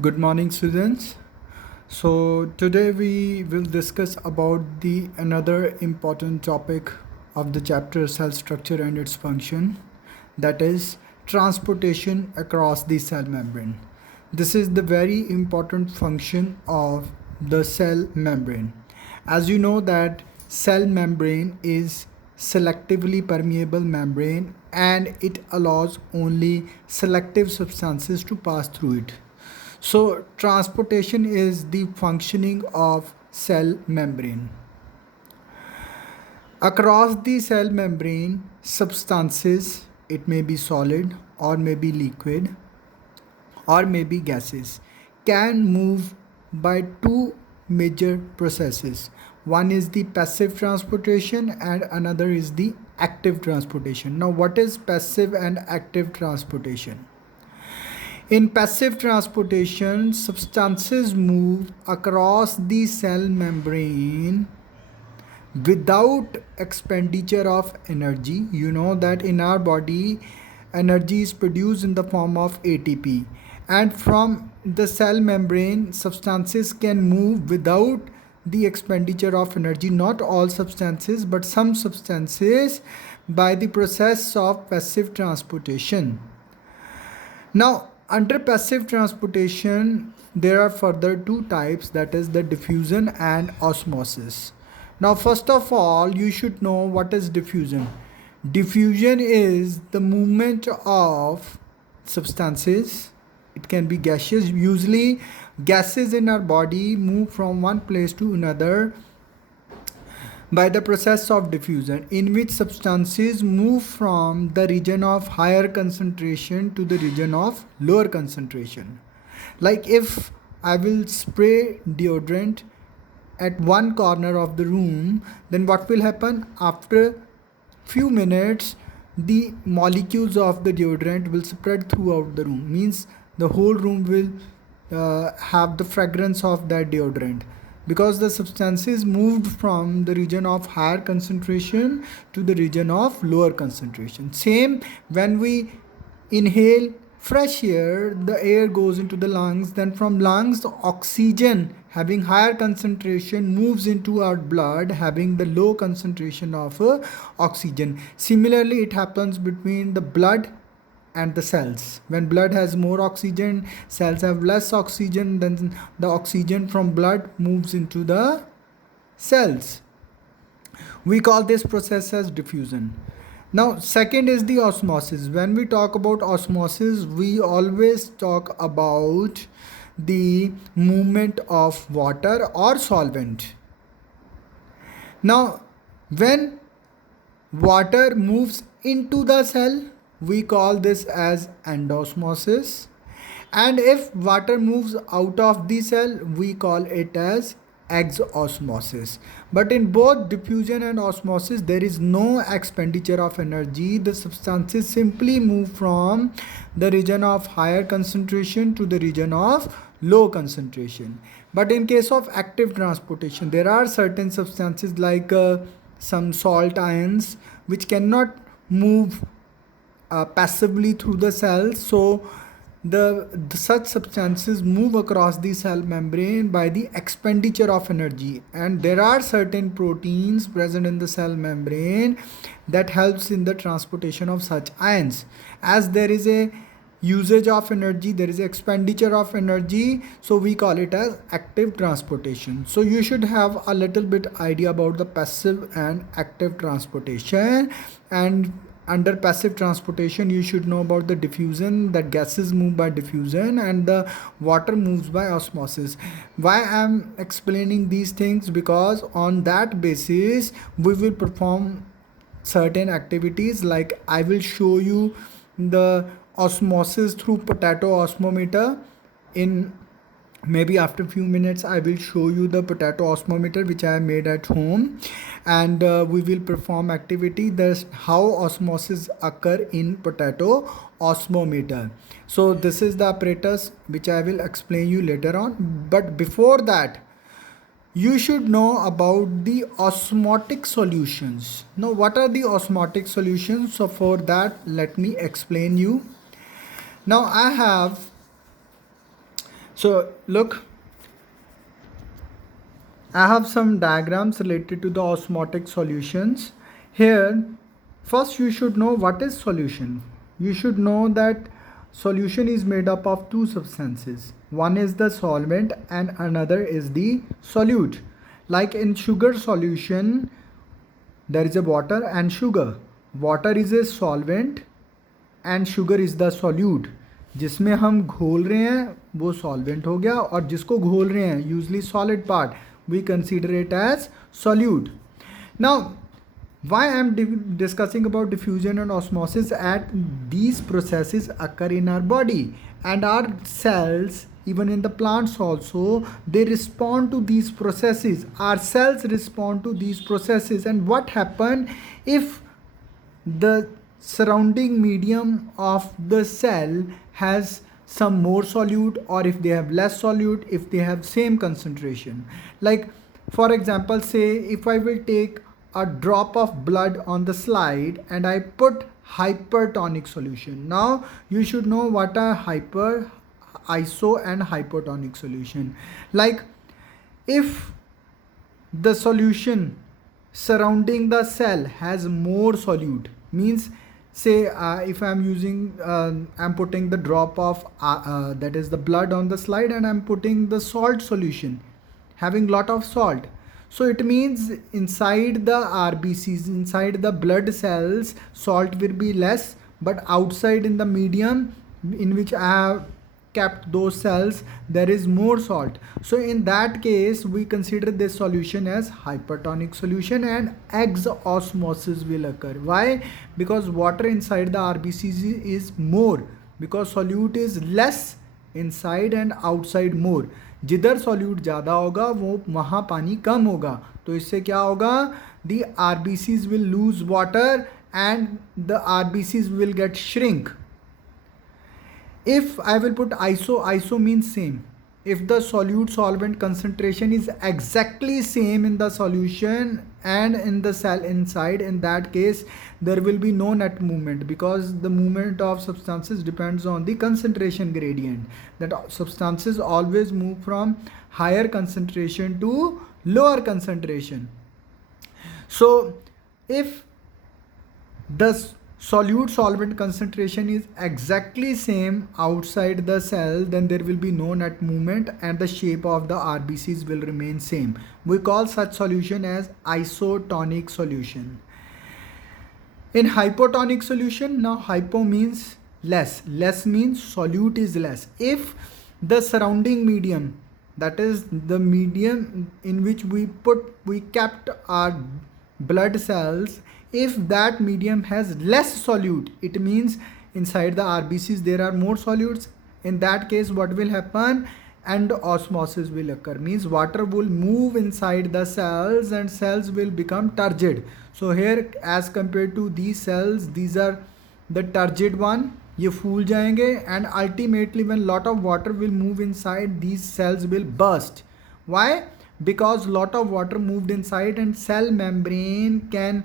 Good morning, students. So today we will discuss about the another important topic of the chapter cell structure and its function, that is transportation across the cell membrane. This is the very important function of the cell membrane. As you know that cell membrane is selectively permeable membrane and it allows only selective substances to pass through it. So transportation is the functioning of cell membrane. Across the cell membrane, substances, it may be solid or may be liquid or may be gases, can move by two major processes. One is the passive transportation and another is the active transportation. Now, what is passive and active transportation? In passive transportation, substances move across the cell membrane without expenditure of energy. You know that in our body, energy is produced in the form of ATP, and from the cell membrane, substances can move without the expenditure of energy. Not all substances, but some substances, by the process of passive transportation. Now, under passive transportation, there are further two types, that is the diffusion and osmosis. Now, first of all, you should know what is diffusion. Diffusion is the movement of substances. It can be gaseous. Usually, gases in our body move from one place to another by the process of diffusion, in which substances move from the region of higher concentration to the region of lower concentration. Like if I will spray deodorant at one corner of the room, then what will happen? After few minutes, the molecules of the deodorant will spread throughout the room. Means the whole room will have the fragrance of that deodorant, because the substances moved from the region of higher concentration to the region of lower concentration. Same when we inhale fresh air, the air goes into the lungs, then from lungs the oxygen having higher concentration moves into our blood having the low concentration of oxygen. Similarly, it happens between the blood and the cells. When blood has more oxygen, cells have less oxygen, then the oxygen from blood moves into the cells. We call this process as diffusion. Now, second is the osmosis. When we talk about osmosis, we always talk about the movement of water or solvent. Now, when water moves into the cell, we call this as endosmosis, and if water moves out of the cell, we call it as exosmosis. But in both diffusion and osmosis, there is no expenditure of energy. The substances simply move from the region of higher concentration to the region of low concentration. But in case of active transportation, there are certain substances like some salt ions which cannot move passively through the cells. So the such substances move across the cell membrane by the expenditure of energy, and there are certain proteins present in the cell membrane that helps in the transportation of such ions. As there is a usage of energy, there is expenditure of energy, so we call it as active transportation. So you should have a little bit idea about the passive and active transportation. And under passive transportation, you should know about the diffusion, that gases move by diffusion and the water moves by osmosis. Why I'm explaining these things? Because on that basis we will perform certain activities, like I will show you the osmosis through potato osmometer. In maybe after few minutes I will show you the potato osmometer which I have made at home, and we will perform activity, that's how osmosis occur in potato osmometer. So this is the apparatus which I will explain you later on. But before that, you should know about the osmotic solutions. Now, what are the osmotic solutions? So for that, let me explain you. Now I have So look, I have some diagrams related to the osmotic solutions. Here, first you should know what is solution. You should know that solution is made up of two substances. One is the solvent and another is the solute. Like in sugar solution, there is a water and sugar. Water is a solvent and sugar is the solute. जिसमें हम घोल रहे हैं वो solvent हो गया, और जिसको घोल रहे हैं usually solid part we consider it as solute. Now why I am discussing about diffusion and osmosis, at these processes occur in our body, and our cells, even in the plants also, they respond to these processes. Our cells respond to these processes, and what happen if the surrounding medium of the cell has some more solute, or if they have less solute, if they have same concentration. Like for example, say if I will take a drop of blood on the slide and I put hypertonic solution. Now you should know what are hyper, iso and hypotonic solution. Like if the solution surrounding the cell has more solute, means say if I'm using I'm putting the drop of that is the blood on the slide, and I'm putting the salt solution having lot of salt. So it means inside the RBCs, inside the blood cells, salt will be less, but outside in the medium in which I have kept those cells, there is more salt. So in that case we consider this solution as hypertonic solution, and exosmosis will occur. Why? Because water inside the RBCs is more, because solute is less inside and outside more. जिधर solute ज़्यादा होगा वो वहाँ पानी कम होगा, तो इससे क्या होगा, the RBCs will lose water and the RBCs will get shrink. If I will put iso means same. If the solute solvent concentration is exactly same in the solution and in the cell inside, in that case there will be no net movement, because the movement of substances depends on the concentration gradient. That substances always move from higher concentration to lower concentration. So if the solute solvent concentration is exactly same outside the cell, then there will be no net movement and the shape of the RBCs will remain same. We call such solution as isotonic solution. In hypotonic solution, now hypo means less, less means solute is less. If the surrounding medium, that is the medium in which we kept our blood cells, if that medium has less solute, it means inside the RBCs there are more solutes. In that case what will happen, and osmosis will occur, means water will move inside the cells and cells will become turgid. So here as compared to these cells, these are the turgid one, ये फूल जाएंगे, and ultimately when lot of water will move inside, these cells will burst. Why? Because lot of water moved inside and cell membrane can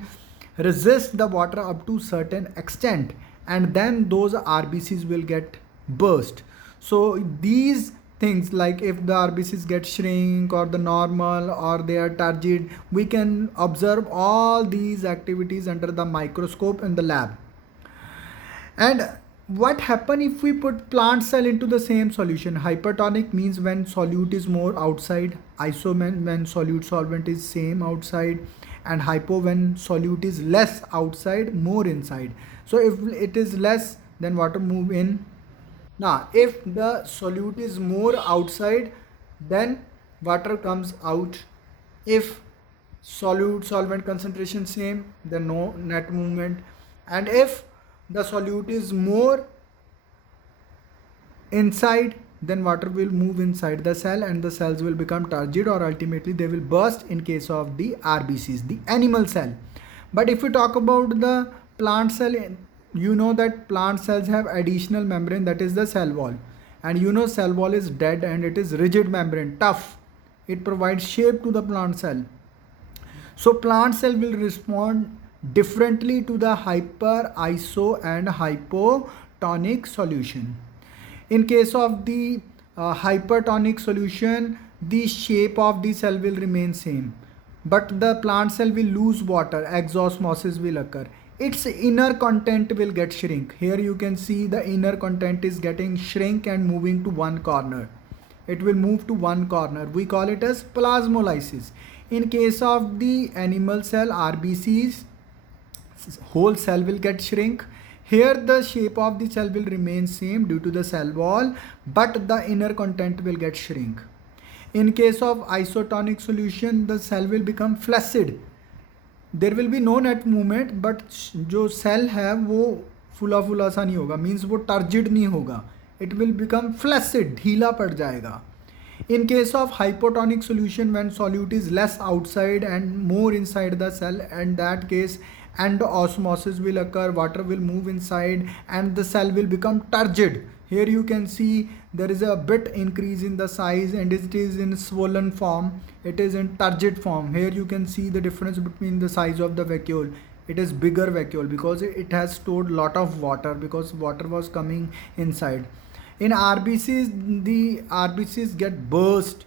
resist the water up to certain extent, and then those RBCs will get burst. So these things, like if the RBCs get shrink or the normal or they are turgid, we can observe all these activities under the microscope in the lab. And what happen if we put plant cell into the same solution? Hypertonic means when solute is more outside, iso when solute solvent is same outside, and hypo when solute is less outside, more inside. So if it is less, then water move in. Now if the solute is more outside, then water comes out. If solute solvent concentration same, then no net movement. And if the solute is more inside, then water will move inside the cell and the cells will become turgid, or ultimately they will burst in case of the RBCs, the animal cell. But if we talk about the plant cell, you know that plant cells have additional membrane, that is the cell wall. And you know cell wall is dead and it is rigid membrane, tough. It provides shape to the plant cell. So plant cell will respond differently to the hyper, iso and hypotonic solution. In case of the hypertonic solution, the shape of the cell will remain same, but the plant cell will lose water, exosmosis will occur. Its inner content will get shrink. Here you can see the inner content is getting shrink and moving to one corner. It will move to one corner. We call it as plasmolysis. In case of the animal cell, RBCs, whole cell will get shrink. Here the shape of the cell will remain same due to the cell wall, but the inner content will get shrink. In case of isotonic solution, the cell will become flaccid. There will be no net movement, but जो cell है वो फुला फुला सा नहीं होगा, means वो turgid नहीं होगा. इट विल बिकम फ्लैसिड, ढीला पड़ जाएगा. In case of hypotonic solution, when solute is less outside and more inside the cell, in that case endosmosis will occur, water will move inside and the cell will become turgid. Here you can see there is a bit increase in the size and it is in swollen form, it is in turgid form. Here you can see the difference between the size of the vacuole. It is bigger vacuole because it has stored lot of water, because water was coming inside. In RBCs, the RBCs get burst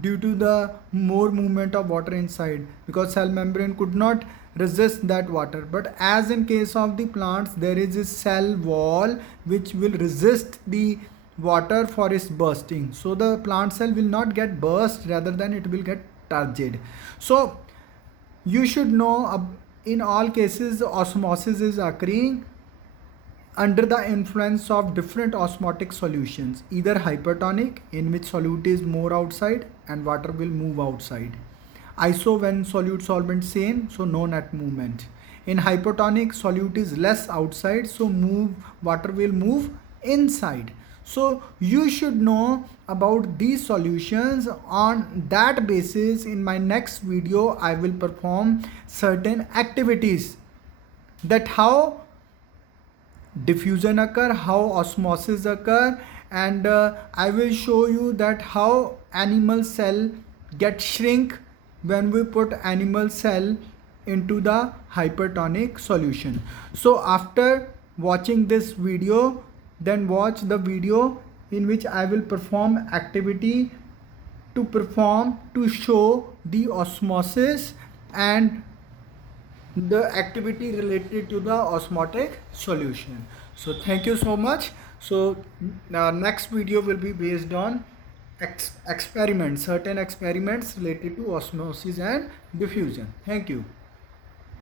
due to the more movement of water inside, because cell membrane could not resist that water. But as in case of the plants, there is a cell wall which will resist the water for its bursting. So the plant cell will not get burst, rather than it will get turgid. So you should know, in all cases osmosis is occurring under the influence of different osmotic solutions, either hypertonic, in which solute is more outside and water will move outside. Iso, when solute solvent same, so no net movement. In hypotonic, solute is less outside, so water will move inside. So you should know about these solutions. On that basis, in my next video I will perform certain activities, that how diffusion occur, how osmosis occur, and I will show you that how animal cell get shrink when we put animal cell into the hypertonic solution. So after watching this video, then watch the video in which I will perform activity to show the osmosis and the activity related to the osmotic solution. So thank you so much. So next video will be based on experiments, certain experiments related to osmosis and diffusion. Thank you.